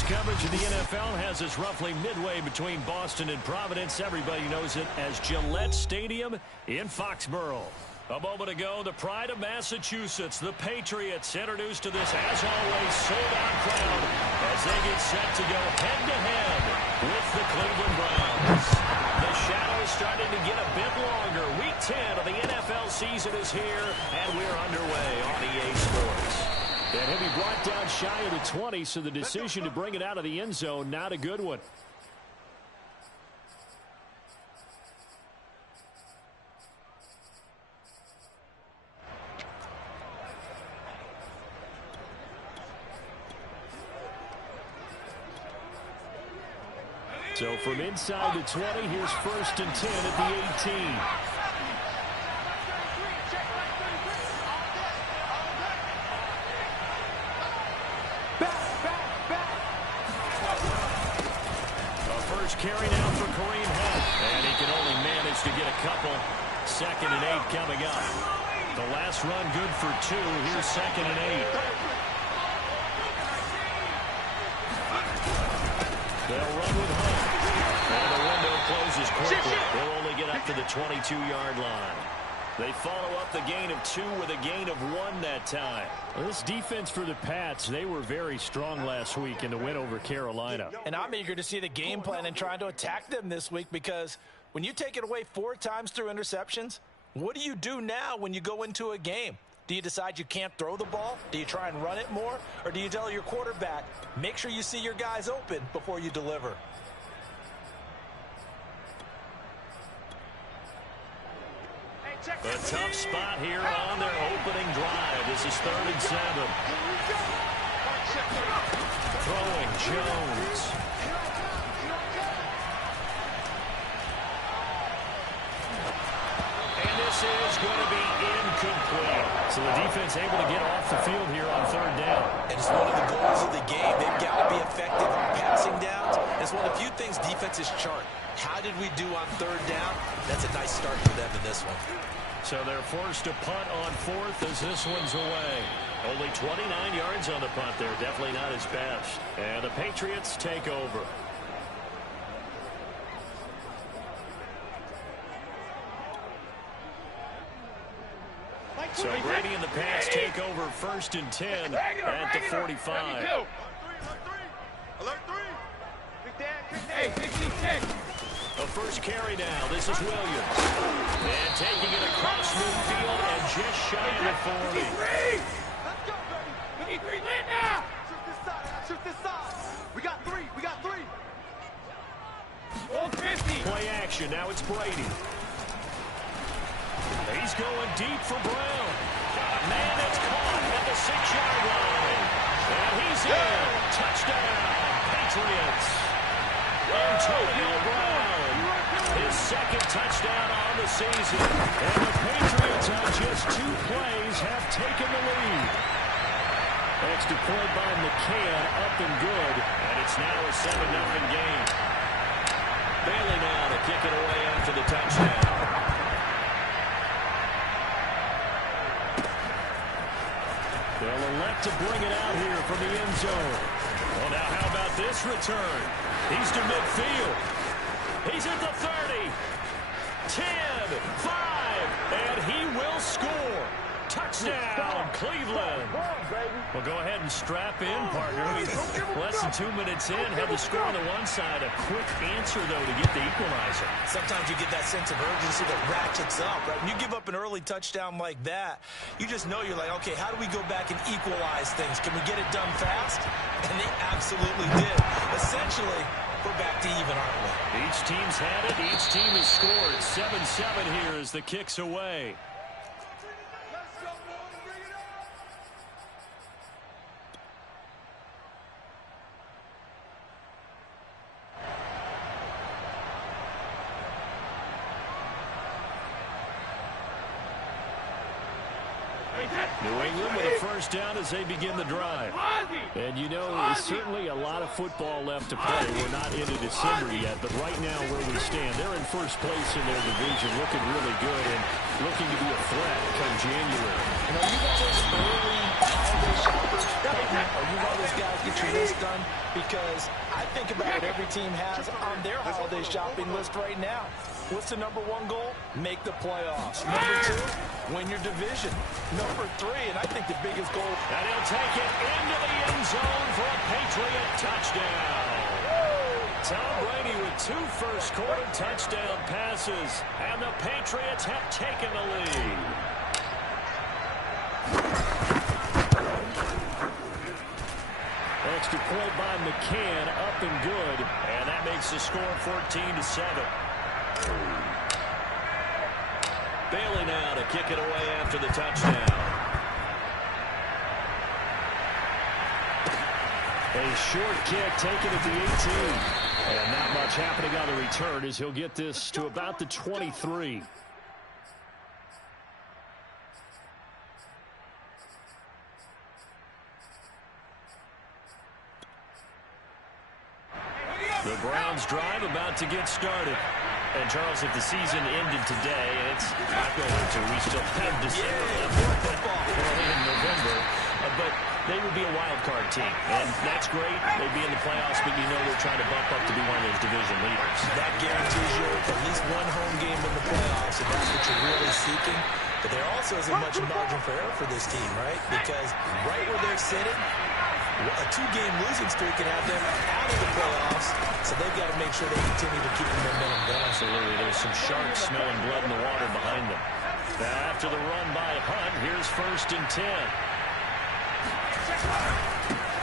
Sports coverage of the NFL has us roughly midway between Boston and Providence. Everybody knows it as Gillette Stadium in Foxborough. A moment ago, the pride of Massachusetts, the Patriots, introduced to this, as always, sold-out crowd as they get set to go head-to-head with the Cleveland Browns. The shadow's starting to get a bit longer. Week 10 of the NFL season is here, and we're underway on EA Sports. And he'll be brought down shy of the 20, so the decision to bring it out of the end zone, not a good one. So from inside the 20, here's 1st and 10 at the 18. A first carry now for Kareem Hunt. And he can only manage to get a couple. 2nd and 8 coming up. The last run good for 2. Here's 2nd and 8. They'll run with Hunt. And the window closes quickly. They'll only get up to the 22-yard line. They follow up the gain of 2 with a gain of 1 that time. Well, this defense for the Pats, they were very strong last week in the win over Carolina. And I'm eager to see the game plan and trying to attack them this week, because when you take it away 4 times through interceptions, what do you do now when you go into a game? Do you decide you can't throw the ball? Do you try and run it more? Or do you tell your quarterback, make sure you see your guys open before you deliver? A tough spot here on their opening drive. This is 3rd and 7. Throwing Jones. And this is going to be incomplete. So the defense able to get off the field here on 3rd down. And it's one of the goals of the game. They've got to be effective on passing downs. It's one of the few things defenses chart. How did we do on 3rd down? That's a nice start for them in this one. So they're forced to punt on 4th as this one's away. Only 29 yards on the punt there. Definitely not his best. And the Patriots take over. So Brady and the Pats take over 1st and 10 at the 45. Alert 3. A first carry now. This is Williams. And taking it across midfield and just shy of the 40. Let's go, baby. We need 3 men now. Shoot this side. We got 3. We got 3. All 50. Play action. Now it's Brady. He's going deep for Brown. Man, it's caught at the 6-yard line. And he's in. Touchdown, Patriots. Antonio Brown, his 2nd touchdown on the season. And the Patriots on just 2 plays have taken the lead. Extra point by McCann, up and good. And it's now a 7-0 game. Bailey now to kick it away after the touchdown. They'll elect to bring it out here from the end zone. Well, now how about this return? He's to midfield. He's at the 30. 10, 5, and he will score. Touchdown, Cleveland. Well, go ahead and strap in, partner. Less than 2 minutes in, had the score on the one side. A quick answer, though, to get the equalizer. Sometimes you get that sense of urgency that ratchets up, right? When you give up an early touchdown like that, you just know you're like, okay, how do we go back and equalize things? Can we get it done fast? And they absolutely did. Essentially, we're back to even, aren't we? Each team's had it. Each team has scored. 7-7 here as the kick's away. New England with a first down as they begin the drive. And you know, there's certainly a lot of football left to play. We're not into December yet, but right now where we stand, they're in first place in their division, looking really good and looking to be a threat come January. And are you one of those early holiday shoppers? Are you one of those guys get your list done fun because I think about what every team has on their holiday shopping list right now. What's the number one goal? Make the playoffs. Number two, win your division. Number three, and I think the biggest goal. And he'll take it into the end zone for a Patriot touchdown. Tom Brady with 2 first-quarter touchdown passes, and the Patriots have taken the lead. Extra point by McCann, up and good, and that makes the score 14-7. Bailey now to kick it away after the touchdown. A short kick taken at the 18. And not much happening on the return as he'll get this to about the 23. The Browns drive about to get started. And, Charles, if the season ended today, and it's not going to. We still have December left, early in November. But they would be a wild card team. And that's great. They'd be in the playoffs, but you know they're trying to bump up to be one of those division leaders. That guarantees you at least one home game in the playoffs, if that's what you're really seeking. But there also isn't much margin for error for this team, right? Because right where they're sitting, a 2-game losing streak can have them out of the playoffs, so they've got to make sure they continue to keep the momentum going. Absolutely. There's some sharks smelling blood in the water behind them. Now, after the run by Hunt, here's 1st and 10.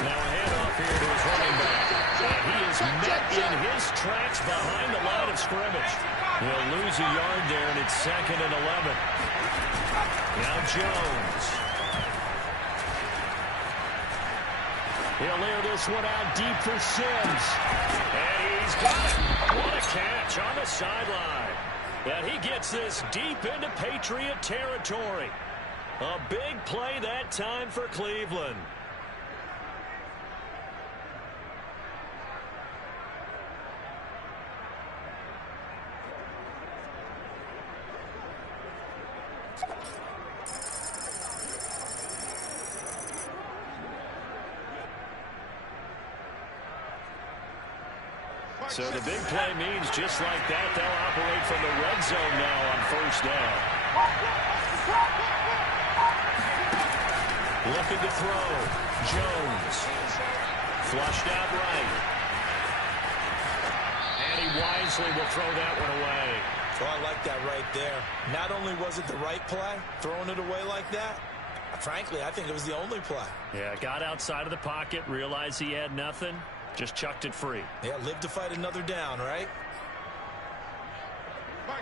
Now a handoff here to his running back. And he is met in his tracks behind the line of scrimmage. He'll lose a yard there, and it's 2nd and 11. Now Jones. He'll layer this one out deep for Sims. And he's got it. What a catch on the sideline. And he gets this deep into Patriot territory. A big play that time for Cleveland. So the big play means just like that, they'll operate from the red zone now on 1st down. Looking to throw. Jones. Flushed out right. And he wisely will throw that one away. Well, I like that right there. Not only was it the right play, throwing it away like that, frankly, I think it was the only play. Yeah, got outside of the pocket, realized he had nothing. Just chucked it free. Yeah, live to fight another down, right?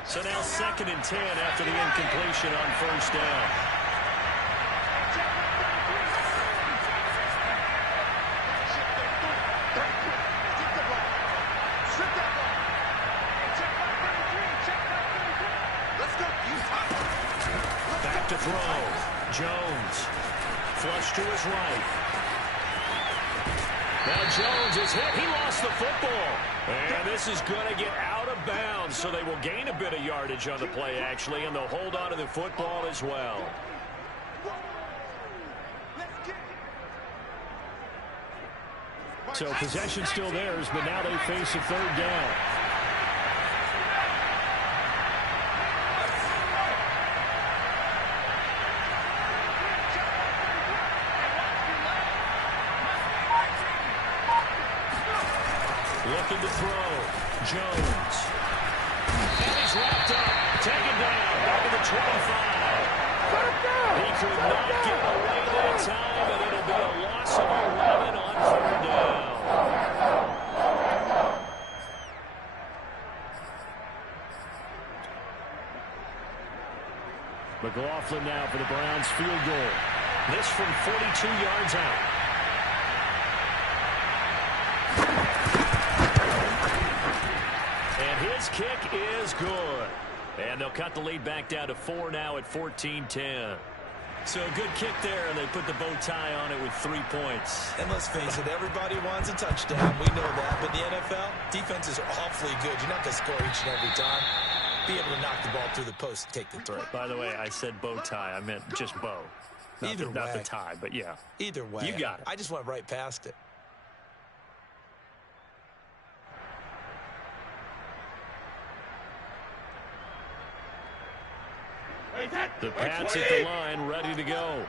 So now 2nd and 10 after the incompletion on 1st down. Back to throw. Jones. Flush to his right. Now Jones is hit. He lost the football. And this is going to get out of bounds, so they will gain a bit of yardage on the play, actually, and they'll hold on to the football as well. So possession still theirs, but now they face a 3rd down. Looking to throw. Jones. And he's wrapped up. Taken down. Back to the 25. He could not get away that time, and it'll be a loss of 11 on 3rd down. McLaughlin now for the Browns field goal. This from 42 yards out. His kick is good. And they'll cut the lead back down to 4 now at 14-10. So a good kick there, and they put the bow tie on it with 3 points. And let's face it, everybody wants a touchdown. We know that. But in the NFL, defenses are awfully good. You're not going to score each and every time. Be able to knock the ball through the post and take the throw. By the way, I said bow tie. I meant just bow. Not the tie, but yeah. Either way. You got it. I just went right past it. The Pats at the line, ready to go.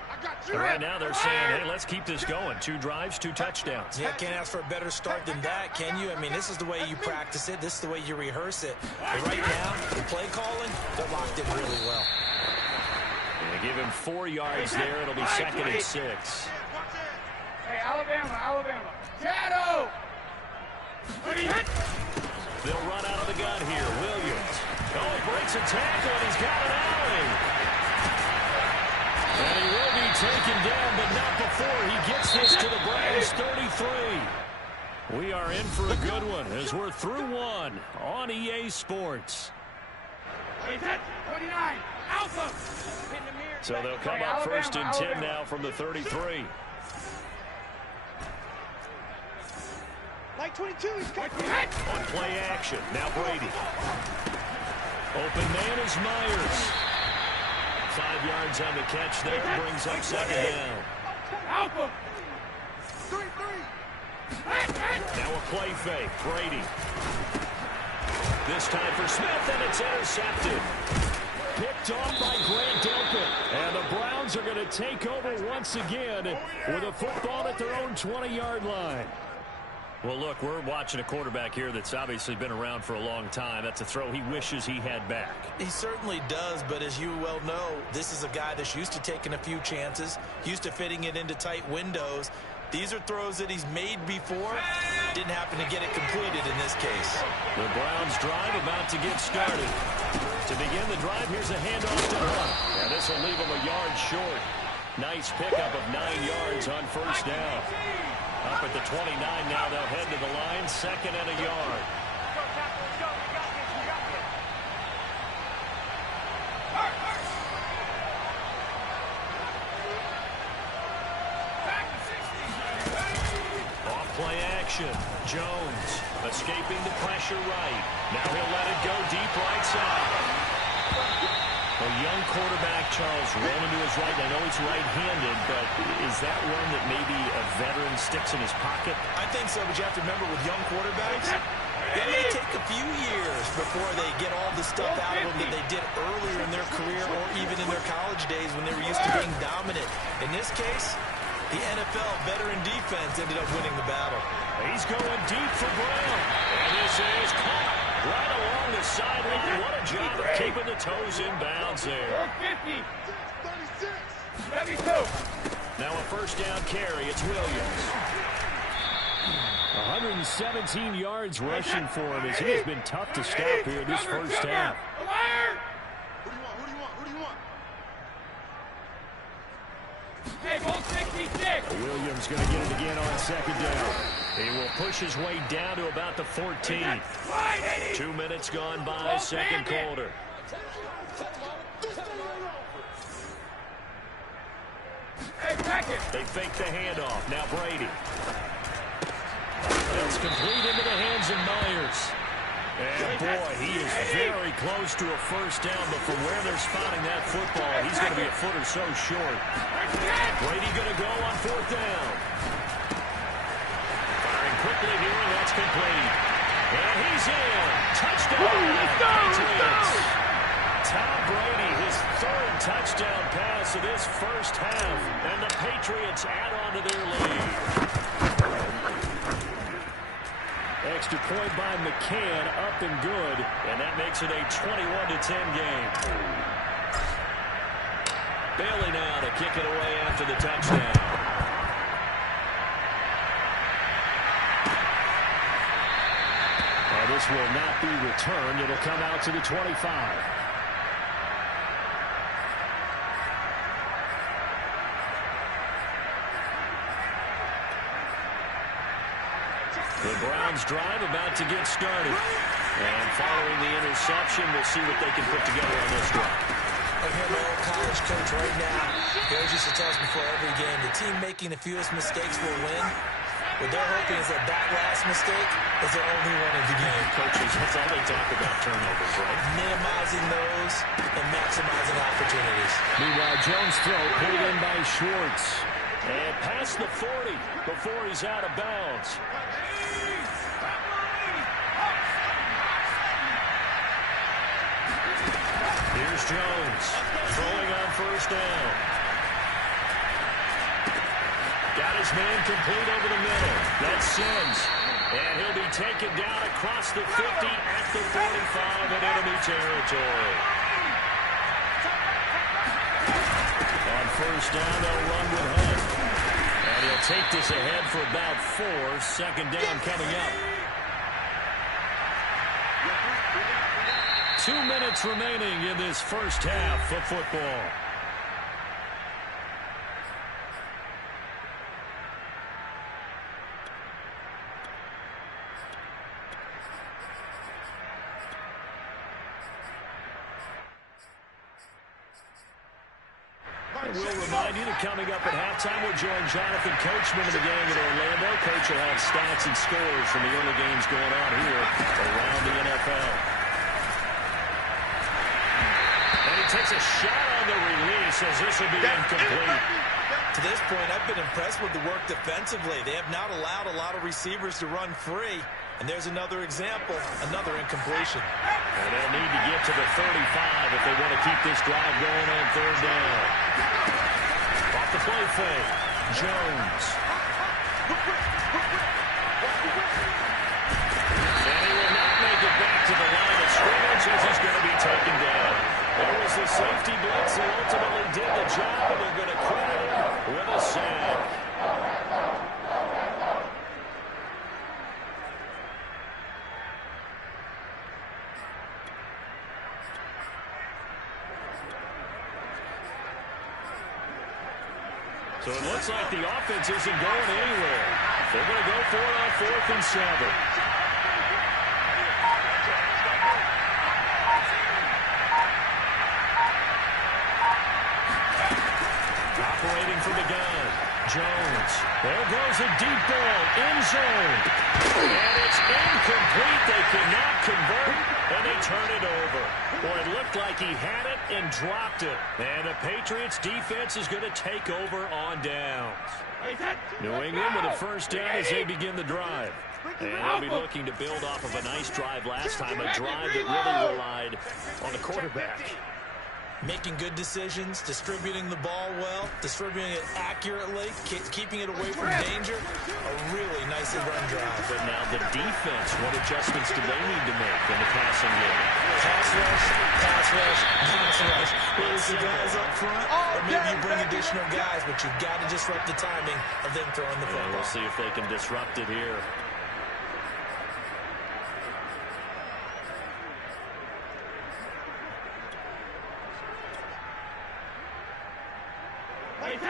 And right now they're saying, hey, let's keep this going. 2 drives, 2 touchdowns. Yeah, can't ask for a better start than that, can you? I mean, this is the way you practice it. This is the way you rehearse it. But right now, the play calling, they're locked in really well. And they give him 4 yards there. It'll be 2nd and 6. Hey, Alabama. Shadow! They'll run out of the gun here. Williams. Oh, he breaks a tackle, and he's got an alley. And he will be taken down, but not before he gets this to the Browns 33. We are in for a good one as we're through one on EA Sports. 29, Alpha. So they'll come up 1st and 10 now from the 33. Like 22, he's got On play action, now Brady. Open man is Myers. 5 yards on the catch there, brings up 2nd down. Alpha. 3. Now a play fake, Brady. This time for Smith, and it's intercepted. Picked off by Grant Delpit. And the Browns are going to take over once again with a football at their own 20-yard line. Well, look, we're watching a quarterback here that's obviously been around for a long time. That's a throw he wishes he had back. He certainly does, but as you well know, this is a guy that's used to taking a few chances, used to fitting it into tight windows. These are throws that he's made before. Didn't happen to get it completed in this case. The Browns drive about to get started. To begin the drive, here's a handoff to Hunt. And this will leave him a yard short. Nice pickup of 9 yards on 1st down. Up at the 29 now, they'll head to the line, 2nd and a yard. Off play action. Jones escaping the pressure right. Now he'll let it go deep right side. A young quarterback, Charles, rolling to his right. I know he's right-handed, but is that one that maybe a veteran sticks in his pocket? I think so, but you have to remember with young quarterbacks, it may take a few years before they get all the stuff out of them that they did earlier in their career or even in their college days when they were used to being dominant. In this case, the NFL veteran defense ended up winning the battle. He's going deep for Brown. And this is caught right along the sideline. What a job of keeping the toes in bounds there. 50. 36. 72. Now a 1st down carry. It's Williams. 117 yards rushing for him as he has been tough to stop here this 1st half. Who do you want? Hey, ball 66. Williams going to get it again on 2nd down. He will push his way down to about the 14. 2 minutes gone by, 2nd quarter. They fake the handoff. Now Brady. That's complete into the hands of Myers. And boy, he is very close to a 1st down, but from where they're spotting that football, he's going to be a foot or so short. Brady going to go on 4th down. Firing quickly here, and that's complete. And he's in. Touchdown. Patriots. Tom Brady, his 3rd touchdown pass of this 1st half, and the Patriots add on to their lead. Extra point by McCann, up and good, and that makes it a 21-10 game. Bailey now to kick it away after the touchdown. Now this will not be returned. It'll come out to the 25. The Browns drive about to get started. And following the interception, we'll see what they can put together on this drive. I hear my old college coach right now. He always used to tell us before every game, the team making the fewest mistakes will win. What they're hoping is that last mistake is their only one of the game. Coaches, that's all they talk about, turnovers, right? Minimizing those and maximizing opportunities. Meanwhile, Jones' throw pulled in by Schwartz. And past the 40 before he's out of bounds. Here's Jones throwing on first down. Got his man complete over the middle. That's Sims. And he'll be taken down across the 50 at the 45 in enemy territory. On first down, they'll run with Hunt. And he'll take this ahead for about 4. Second down coming up. 2 minutes remaining in this first half of football. We'll remind you that coming up at halftime, we'll join Jonathan Coachman of the game in Orlando. Coach will have stats and scores from the early games going on here around the NFL. And he takes a shot on the release as this will be incomplete. To this point, I've been impressed with the work defensively. They have not allowed a lot of receivers to run free. And there's another example, another incompletion. And they'll need to get to the 35 if they want to keep this drive going on third down. Off the play fake, Jones. And he will not make it back to the line of scrimmage as he's going to be taken down. There was the safety blitz that ultimately did the job, and they're going to credit him with a sack. So it looks like the offense isn't going anywhere. They're going to go for it on 4th and 7. Operating from the gun, Jones. There goes a deep ball, end zone. And it's incomplete. They cannot convert, and they turn it over. Boy, it looked like he had it and dropped it. And the Patriots defense is going to take over on downs. New England with a first down as they begin the drive. And they'll be looking to build off of a nice drive last time, a drive that really relied on the quarterback. Making good decisions, distributing the ball well, distributing it accurately, keeping it away from danger. A really nicely run drive. But now the defense, what adjustments do they need to make in the passing game? Pass rush, pass rush, pass rush. Where's the guys up front? Or maybe you bring additional guys, but you've got to disrupt the timing of them throwing the football. We'll see if they can disrupt it here. Hey,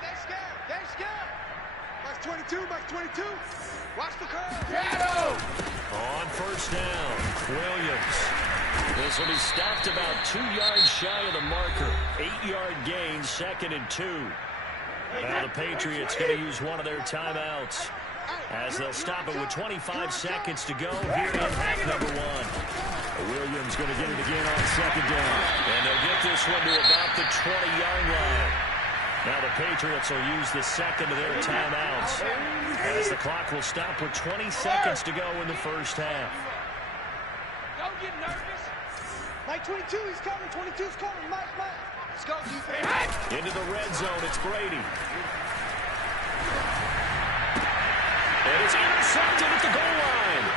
they scared. They scared. Max 22, Max 22. Watch the curve. On first down, Williams. This will be stopped about 2 yards shy of the marker. 8-yard gain, 2nd and 2. Now the Patriots going to use one of their timeouts as they'll stop it with 25 seconds to go here in half number 1. Williams going to get it again on 2nd down. And they'll get this one to about the 20-yard line. Now the Patriots will use the second of their timeouts as the clock will stop with 20 seconds to go in the first half. Don't get nervous. Mike 22, he's coming. 22's coming. Mike. Let's go, defense. Into the red zone, it's Brady. And it's intercepted at the goal line.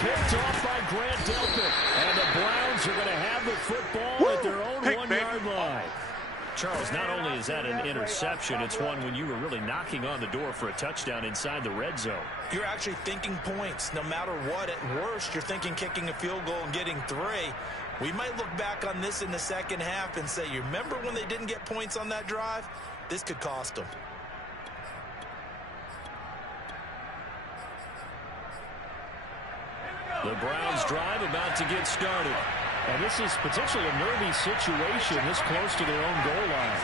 Picked off by Grant Delpit. And the Browns are going to have the football at their own 1-yard line. Charles, not only is that an interception, it's one when you were really knocking on the door for a touchdown inside the red zone. You're actually thinking points. No matter what, at worst, you're thinking kicking a field goal and getting 3. We might look back on this in the second half and say, you remember when they didn't get points on that drive? This could cost them. The Browns drive about to get started. And this is potentially a nervy situation this close to their own goal line.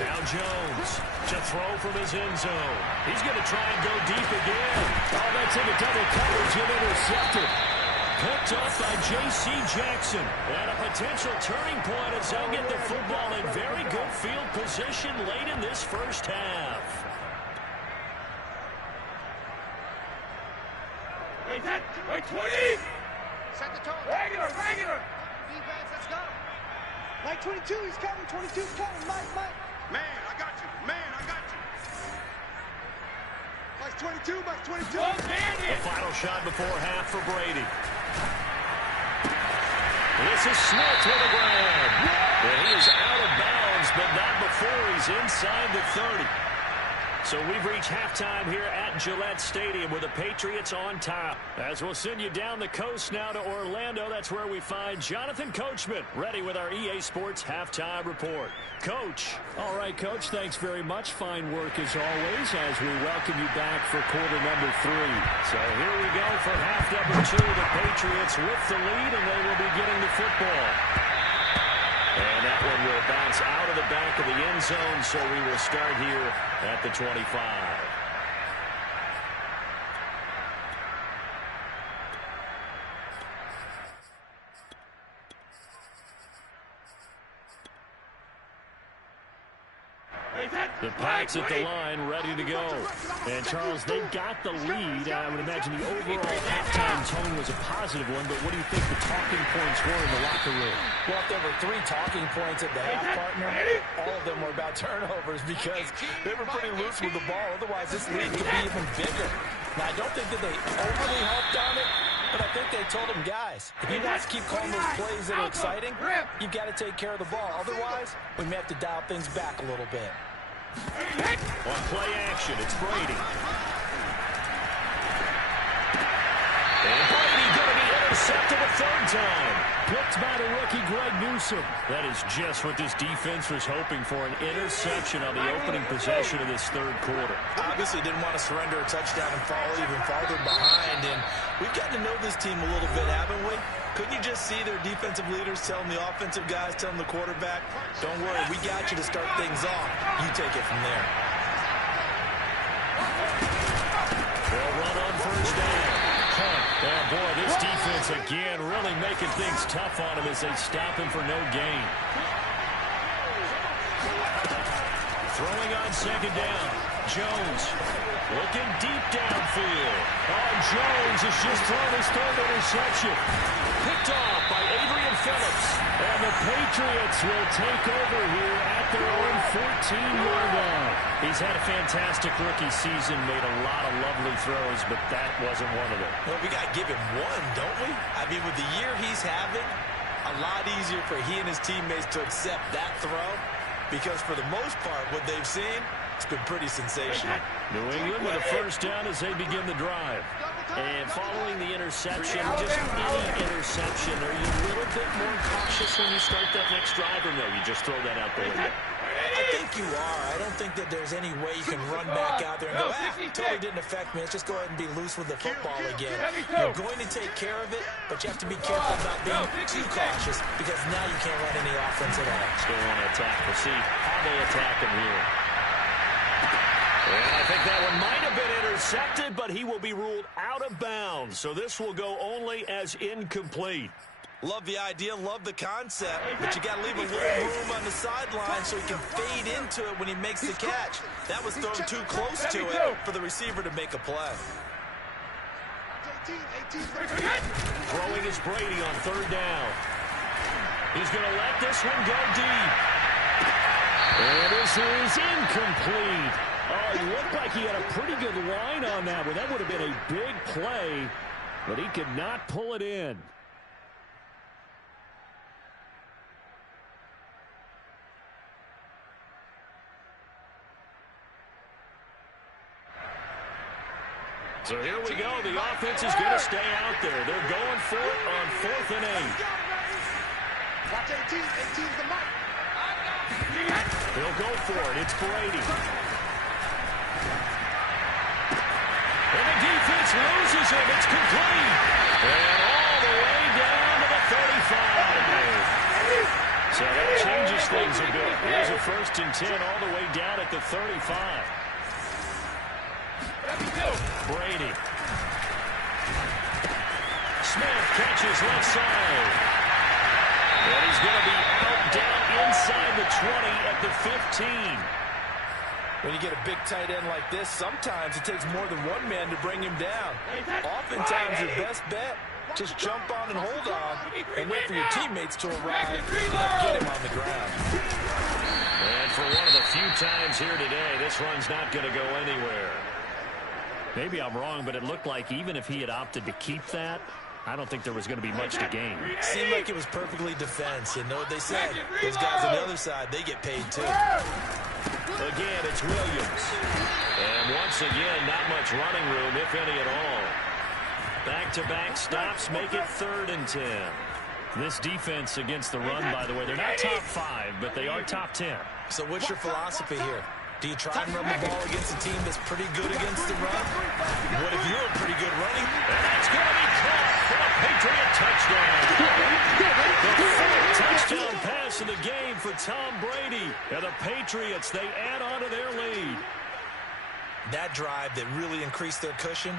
Now Jones to throw from his end zone. He's going to try and go deep again. Oh, that's into double coverage and intercepted. Picked up by J.C. Jackson. And a potential turning point as they get the football in very good field position late in this first half. Wait, 20! Set the tone. Regular! Defense, let's go. Mike 22, he's coming. 22's coming. Mike. Man, I got you. Mike's 22. Oh, the final shot before half for Brady. This is Smith with a grab. And he is out of bounds, but not before he's inside the 30. So we've reached halftime here at Gillette Stadium with the Patriots on top. As we'll send you down the coast now to Orlando, that's where we find Jonathan Coachman ready with our EA Sports Halftime Report. Coach. All right, Coach, thanks very much. Fine work as always as we welcome you back for quarter number 3. So here we go for half number 2. The Patriots with the lead, and they will be getting the football. And that one will bounce out of the back of the end zone, so we will start here at the 25. The Pats at the line, ready to go. And, Charles, they've got the lead. I would imagine the overall halftime tone was a positive one, but what do you think the talking points were in the locker room? Well, if there were 3 talking points at the half, partner, all of them were about turnovers because they were pretty loose with the ball. Otherwise, this lead could be even bigger. Now, I don't think that they overly helped on it, but I think they told them, guys, if you guys keep calling those plays that are exciting, you've got to take care of the ball. Otherwise, we may have to dial things back a little bit. On play action, it's Brady. And Brady going to be intercepted a third time. Picked by the rookie Greg Newsome. That is just what this defense was hoping for, an interception on the opening possession of this third quarter. Obviously didn't want to surrender a touchdown and fall even farther behind, and we've gotten to know this team a little bit, haven't we? Couldn't you just see their defensive leaders telling the offensive guys, telling the quarterback, don't worry, we got you to start things off. You take it from there. They'll run on first down. Oh, boy, this defense again really making things tough on him as they stop him for no gain. Throwing on second down. Jones looking deep downfield. Oh, Jones has just thrown his third interception. Picked off by Adrian Phillips. And the Patriots will take over here at their own 14-yard line. He's had a fantastic rookie season, made a lot of lovely throws, but that wasn't one of them. Well, we got to give him one, don't we? I mean, with the year he's having, a lot easier for he and his teammates to accept that throw because for the most part, what they've seen, it's been pretty sensational. New England with a first down as they begin the drive. And following the interception, just any interception, are you a little bit more cautious when you start that next drive, or no, you just throw that out the window? I think you are. I don't think that there's any way you can run back out there and go, totally didn't affect me. Let's just go ahead and be loose with the football again. You're going to take care of it, but you have to be careful about being too cautious because now you can't run any offense at all. Still want to attack. We'll see how they attack him here. And I think that one might have been intercepted, but he will be ruled out of bounds. So this will go only as incomplete. Love the idea, love the concept, but you got to leave a little room on the sideline so he can fade into it when he makes the catch. That was thrown too close to it for the receiver to make a play. Throwing is Brady on third down. He's going to let this one go deep. And this is incomplete. Oh, it looked like he had a pretty good line on that one. That would have been a big play, but he could not pull it in. So here we go. The offense is going to stay out there. They're going for it on 4th and 8. Watch 18. 18's the mark. He'll go for it. It's Brady. And the defense loses him. It's complete. And all the way down to the 35. So that changes things a bit. Here's a 1st and 10 all the way down at the 35. Brady. Smith catches left side. And he's going to be out down inside the 20 at the 15. When you get a big tight end like this, sometimes it takes more than one man to bring him down. Oftentimes, your best bet, just jump on and hold on and wait for your teammates to arrive and get him on the ground. And for one of the few times here today, this run's not going to go anywhere. Maybe I'm wrong, but it looked like even if he had opted to keep that, I don't think there was going to be much to gain. Seemed like it was perfectly defense. And know what they said? Those guys on the other side, they get paid too. Again, it's Williams. And once again, not much running room, if any at all. Back-to-back stops make it 3rd and 10. This defense against the run, by the way, they're not top 5, but they are top 10. So what's your philosophy here? Do you try and run the ball against a team that's pretty good against the run? What if you're a pretty good running? And that's going to be caught for a Patriot touchdown. The 4th touchdown pass of the game for Tom Brady. And the Patriots, they add on to their lead. That drive that really increased their cushion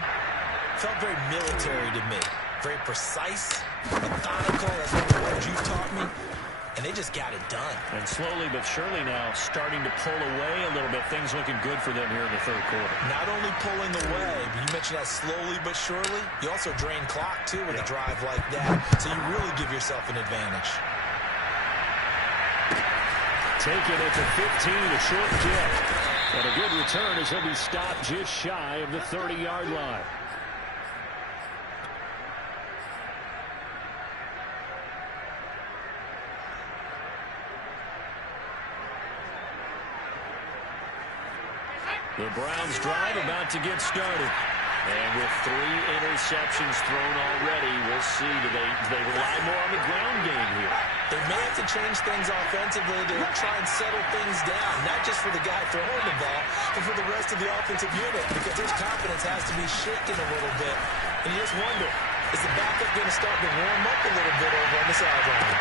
felt very military to me. Very precise, methodical, that's one of the words you've taught me. And they just got it done. And slowly but surely now starting to pull away a little bit. Things looking good for them here in the 3rd quarter. Not only pulling away, but you mentioned that slowly but surely. You also drain clock, too, with a drive like that. So you really give yourself an advantage. Taking it to 15, a short kick. And a good return as he'll be stopped just shy of the 30-yard line. The Browns drive about to get started. And with 3 interceptions thrown already, we'll see. Do they rely more on the ground game here? They may have to change things offensively to try and settle things down, not just for the guy throwing the ball, but for the rest of the offensive unit, because his confidence has to be shaken a little bit. And you just wonder, is the backup going to start to warm up a little bit over on the sideline?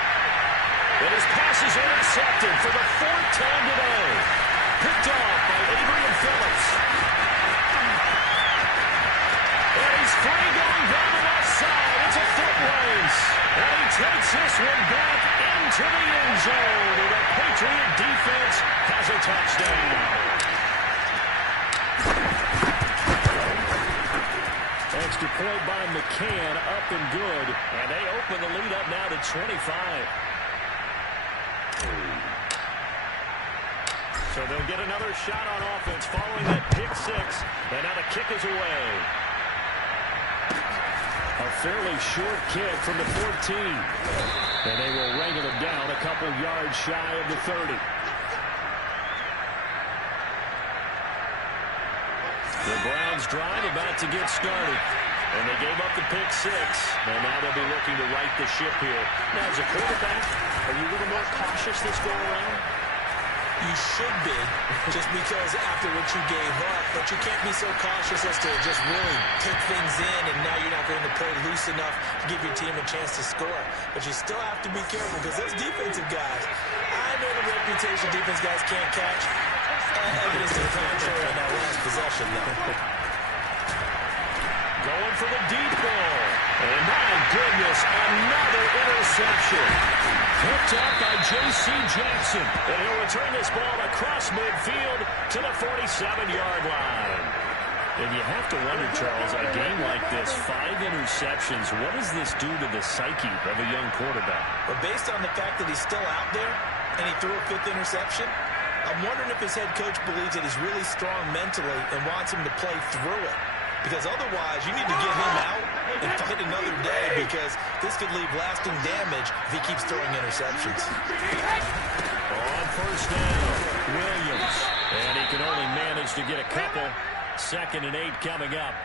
And his pass is intercepted for the 4th time today. Picked off by Adrian Phillips. And he's free going down the left side. It's a foot race. And he takes this one back into the end zone. And the Patriot defense has a touchdown. Extra point by McCann, up and good. And they open the lead up now to 25. So they'll get another shot on offense following that pick 6. And now the kick is away. A fairly short kick from the 14. And they will wrangle it down a couple yards shy of the 30. The Browns drive about to get started. And they gave up the pick 6. And now they'll be looking to right the ship here. Now, as a quarterback, are you a little more cautious this go around? You should be, just because after what you gave up, but you can't be so cautious as to just really take things in, and now you're not going to play loose enough to give your team a chance to score. But you still have to be careful, because those defensive guys, I know the reputation defense guys can't catch. Evidence to the contrary in that last possession, though. Going for the deep ball. And my goodness, another interception. Picked up by J.C. Jackson. And he'll return this ball across midfield to the 47-yard line. And you have to wonder, Charles, a game like this, 5 interceptions, what does this do to the psyche of a young quarterback? But based on the fact that he's still out there and he threw a 5th interception, I'm wondering if his head coach believes that he's really strong mentally and wants him to play through it. Because otherwise, you need to get him out and fight another day, because this could leave lasting damage if he keeps throwing interceptions. On first down, Williams. And he can only manage to get a couple. 2nd and 8 coming up.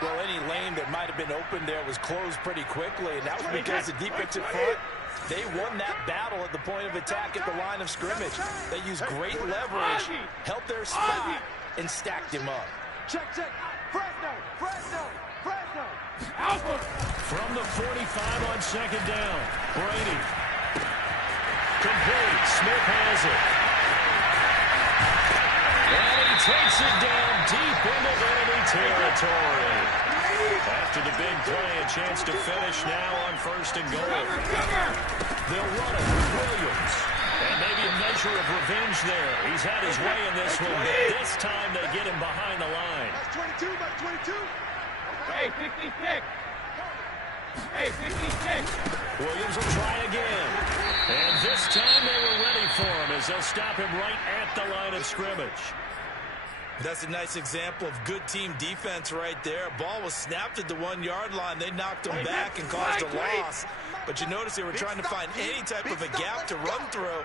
Well, any lane that might have been open there was closed pretty quickly, and that was because the defensive front, they won that battle at the point of attack at the line of scrimmage. They used great leverage, held their spot, and stacked him up. Check. Fresno. From the 45 on 2nd down, Brady. Complete. Smith has it. And he takes it down deep into enemy territory. After the big play, a chance to finish now on 1st and goal. They'll run it with Williams. And maybe a measure of revenge there. He's had his way in this one, but this time they get him behind the line. That's 22, that's 22. Hey, 56. Hey, 56. Williams will try again. And this time they were ready for him as they'll stop him right at the line of scrimmage. That's a nice example of good team defense right there. Ball was snapped at the 1-yard line. They knocked him back and caused a loss. But you notice they were trying to find any type of a gap to run through.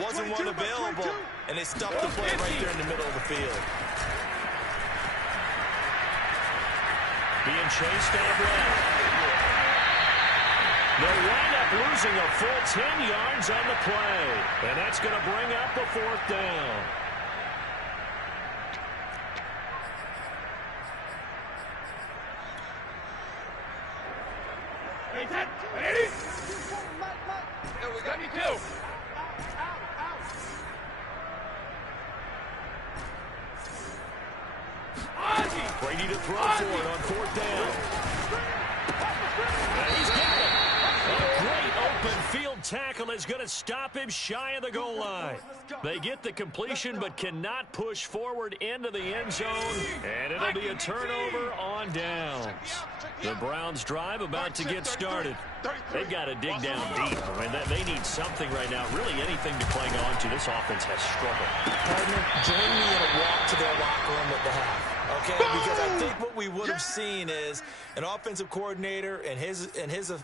Wasn't one available, and they stopped the play right there in the middle of the field. Being chased out left. They'll wind up losing a full 10 yards on the play. And that's going to bring up the 4th down. Hey, Ted. Ready? Here we got you too. Brady to throw for it on 4th down. And he's got it. A great open field tackle is going to stop him shy of the goal line. They get the completion but cannot push forward into the end zone. And it'll be a turnover on downs. The Browns drive about to get started. They've got to dig down deep. I mean, they need something right now, really anything to cling on to. This offense has struggled. Partner, join me in a walk to their locker room at the half. Okay, because I think what we would have seen is an offensive coordinator and his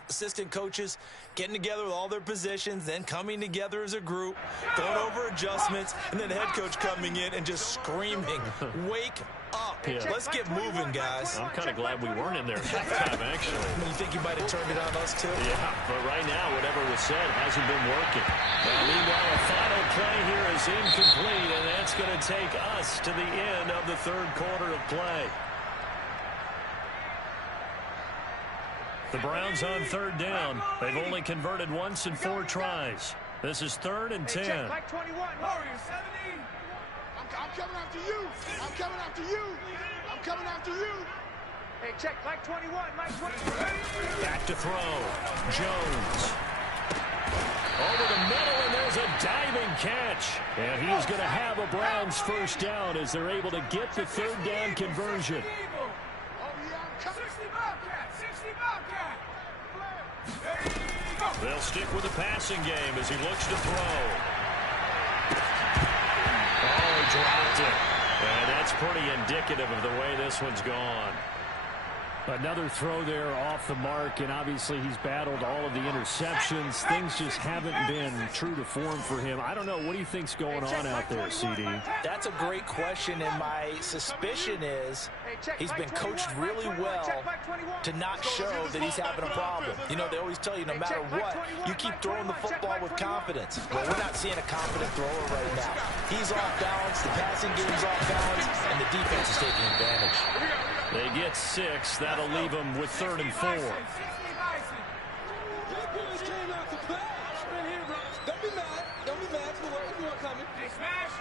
assistant coaches getting together with all their positions, then coming together as a group, going over adjustments, and then the head coach coming in and just screaming, "Wake up. Yeah. Let's get moving, guys." I'm kind of glad we weren't in there that time, actually. You think you might have turned it on us, too? Yeah, but right now, whatever was said hasn't been working. Now, meanwhile, a final play here is incomplete, and that's going to take us to the end of the 3rd quarter of play. The Browns on 3rd down. They've only converted once in 4 tries. This is 3rd and 10. Check, like 21. Warriors 17. I'm coming after you. I'm coming after you. I'm coming after you. Hey, check, like 21, like 21. Back to throw. Jones. Over the middle, and there's a diving catch. And he's going to have a Browns 1st down as they're able to get the 3rd down conversion. Oh, yeah, I'm coming. 60 Bobcat. 60 Bobcat. They'll stick with the passing game as he looks to throw. Oh, he dropped it. And that's pretty indicative of the way this one's gone. Another throw there off the mark, and obviously he's battled all of the interceptions. Things just haven't been true to form for him. I don't know. What do you think's going on out there, CD? That's a great question, and my suspicion is he's been coached really well to not show that he's having a problem. You know, they always tell you no matter what, you keep throwing the football with confidence. Well, we're not seeing a confident thrower right now. He's off balance, the passing game's off balance, and the defense is taking advantage. They get 6. That'll leave them with 3rd and 4. Don't be mad. Don't be mad. You are coming. They smash.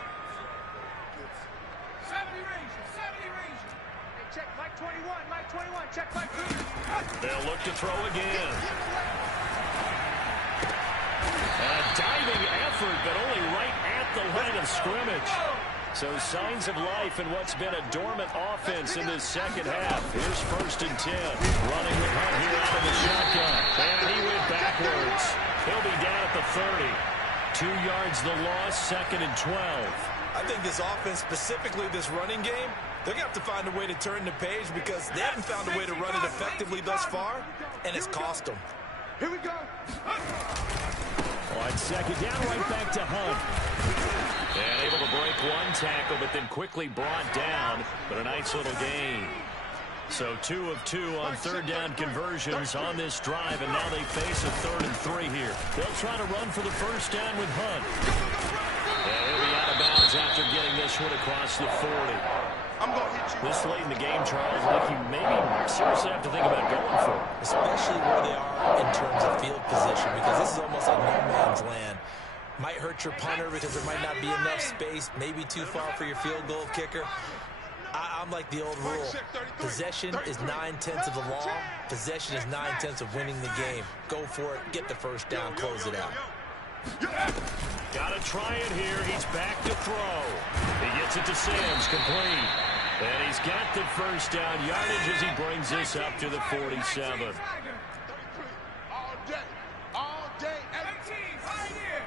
70 Rangers. 70 Rangers. Hey, check, like 21, like 21. Check, like 2. They'll look to throw again. A diving effort, but only right at the line of scrimmage. So signs of life in what's been a dormant offense in this 2nd half. Here's 1st and 10. Running with Hunt here out of the shotgun. And he went backwards. He'll be down at the 30. 2 yards the loss, 2nd and 12. I think this offense, specifically this running game, they're going to have to find a way to turn the page because they haven't found a way to run it effectively thus far, and it's cost them. Here we go. On 2nd down, right back to Hunt. And able to break one tackle, but then quickly brought down. But a nice little gain. So 2 of 2 on 3rd down conversions on this drive, and now they face a 3rd and 3 here. They'll try to run for the 1st down with Hunt. And he'll be out of bounds after getting this one across the 40. I'm going to hit you. This late in the game, Charles, I think you maybe seriously have to think about going for it. Especially where they are in terms of field position, because this is almost like no man's land. Might hurt your punter because there might not be enough space, maybe too far for your field goal kicker. I'm like the old rule. Possession is 9/10 of the law. Possession is 9/10 of winning the game. Go for it. Get the first down. Close it out. Got to try it here. He's back to throw. He gets it to Sims, complete. And he's got the first down yardage as he brings this up to the 47. All day. All day. 18, right here.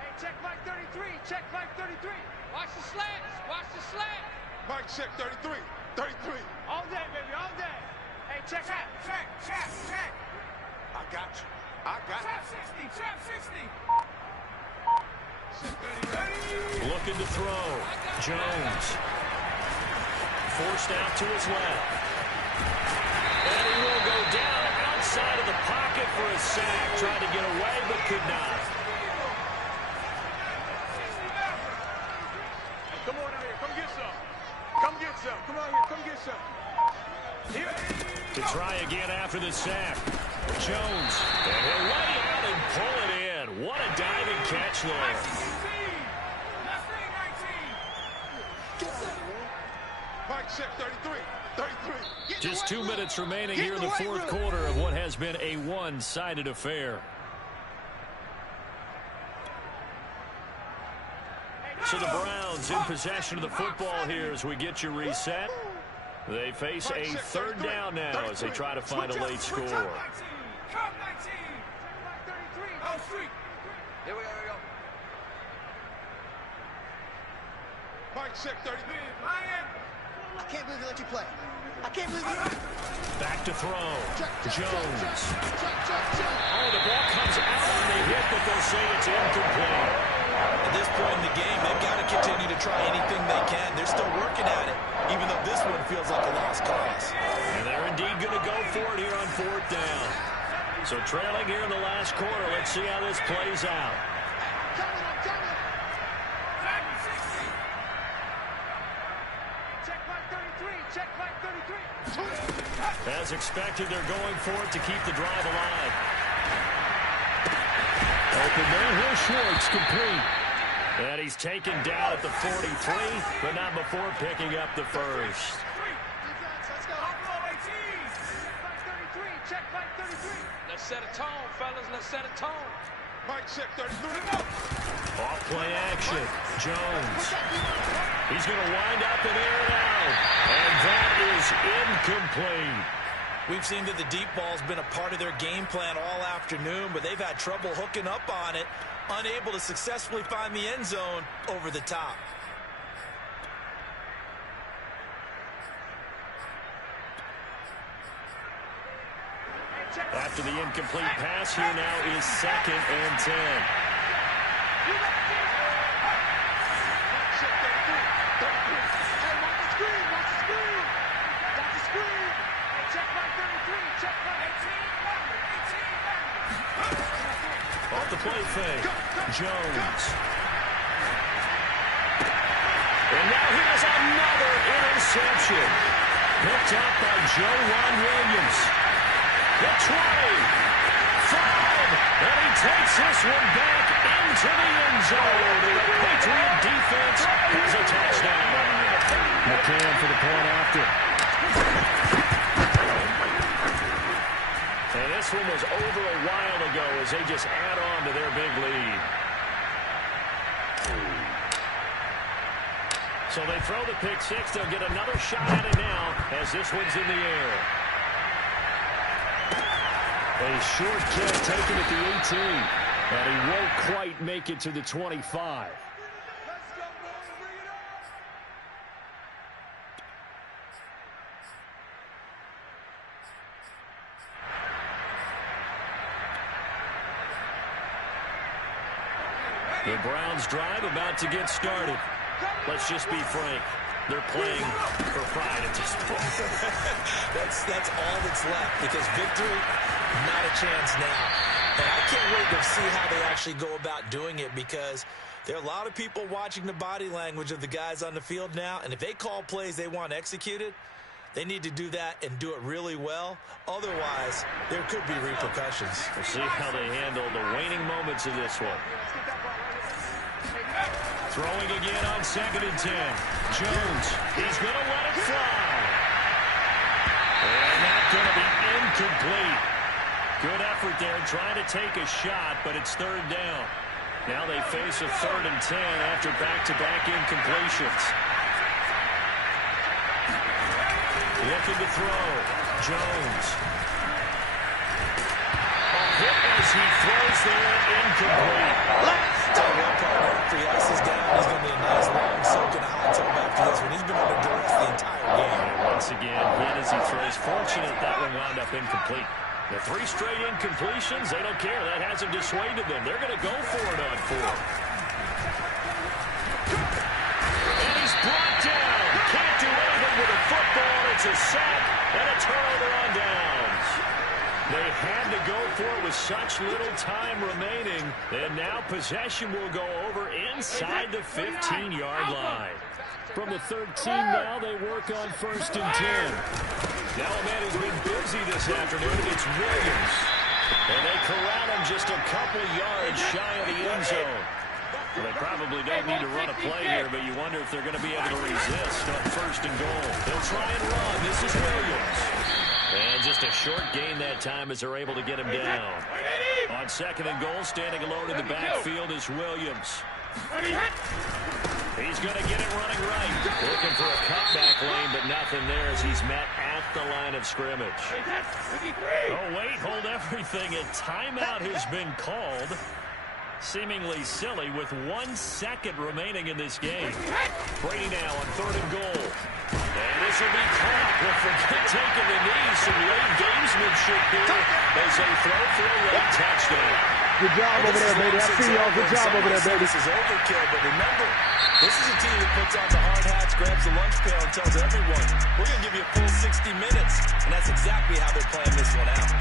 Hey, check Mike 33. Check Mike 33. Watch the slants. Watch the slant. Mike, check 33. 33. All day, baby. All day. Hey, check out. Check. I got you. I got you. Trap 60. Looking to throw. Jones. Forced out to his left. And he will go down outside of the pocket for a sack. Tried to get away, but could not. Come on out here. Come get some. Come get some. Come on here. Come get some. Here. To try again after the sack. Jones. And he'll lay out and pull it in. What a diving catch there. Mike, check 33. 33. Just 2 minutes remaining here in the fourth quarter of what has been a one-sided affair. So the Browns in possession of the football here as we get you reset. They face a third down now as they try to find a late score. Here we go. Mike, check 33. I can't believe they let you play. I can't believe it. Back to throw. Jones. Check. Oh, the ball comes out on the hit, but they'll say it's incomplete. At this point in the game, they've got to continue to try anything they can. They're still working at it, even though this one feels like a lost cause. And they're indeed going to go for it here on fourth down. So trailing here in the last quarter. Let's see how this plays out. Check Mike 33. Check Mike 33. As expected, they're going for it to keep the drive alive. Open there, here's Schwartz, complete. And he's taken down at the 43, but not before picking up the first. Let's go. Mike 33. Check Mike 33. Let's set a tone, fellas. Let's set a tone. Mike, check 33. Off play action. Jones. He's going to wind up and air it out. And that is incomplete. We've seen that the deep ball's been a part of their game plan all afternoon, but they've had trouble hooking up on it, unable to successfully find the end zone over the top. After the incomplete pass, here now is 2nd and 10. Off the play fake. Jones. And now he has another interception. Picked up by Joe Williams. The 20. 5. And he takes this one back into the end zone. And the Patriot defense has a touchdown. McCann for the point after. And this one was over a while ago as they just add on to their big lead. So they throw the pick six. They'll get another shot at it now as this one's in the air. A short kick taken at the 18. And he won't quite make it to the 25. The Browns drive about to get started. Let's just be frank. They're playing for pride at this point. That's all that's left because victory, not a chance now. And I can't wait to see how they actually go about doing it because there are a lot of people watching the body language of the guys on the field now. And if they call plays they want executed, they need to do that and do it really well. Otherwise, there could be repercussions. We'll see how they handle the waning moments of this one. Throwing again on 2nd and 10. Jones, he's going to let it fly. And that's going to be incomplete. Good effort there trying to take a shot, but it's 3rd down. Now they face a 3rd and 10 after back-to-back incompletions. Looking to throw. Jones. A hit as he throws there, incomplete. Let's go. After he ices down, he's going to be a nice long soak in a hot tub after this one. He's been under duress the entire game. And once again, hit as he throws. Fortunate that one wound up incomplete. The 3 straight incompletions, they don't care. That hasn't dissuaded them. They're going to go for it on 4th. And he's brought down. Can't do anything with a football. It's a sack and a turnover on downs. They had to go for it with such little time remaining. And now possession will go over inside the 15-yard line. From the 13 now, they work on 1st and 10. Now a man who's been busy this afternoon, it's Williams. And they corral him just a couple yards shy of the end zone. Well, they probably don't need to run a play here, but you wonder if they're going to be able to resist on 1st and goal. They'll try and run. This is Williams. And just a short gain that time as they're able to get him down. On 2nd and goal, standing alone in the backfield is Williams. He's going to get it running right. Looking for a cutback lane, but nothing there as he's met at the line of scrimmage. Oh, wait, hold everything. A timeout has been called. Seemingly silly with 1 second remaining in this game. Brady now on 3rd and goal. And this will be caught. We'll forget taking the knee. Some late gamesmanship here as they throw for a late touchdown. Good job over there, baby. I see y'all. Good job over there, baby. This is overkill, but remember, this is a team that puts on the hard hats, grabs the lunch pail, and tells everyone, we're going to give you a full 60 minutes. And that's exactly how they're playing this one out.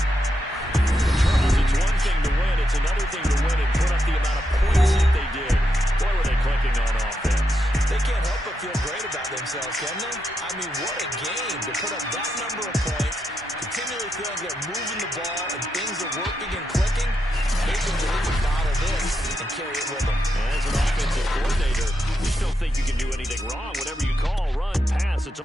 Charles, it's one thing to win. It's another thing to win and put up the amount of points that they did. Boy, were they clicking on offense. They can't help but feel great about themselves, can they? I mean, what a game to put up that number of points, continually feel like they're moving the ball and things are working and clicking. They can bottle this and carry it with them. As an offensive coordinator, you still think you can do anything wrong. Whatever you call, run, pass, it's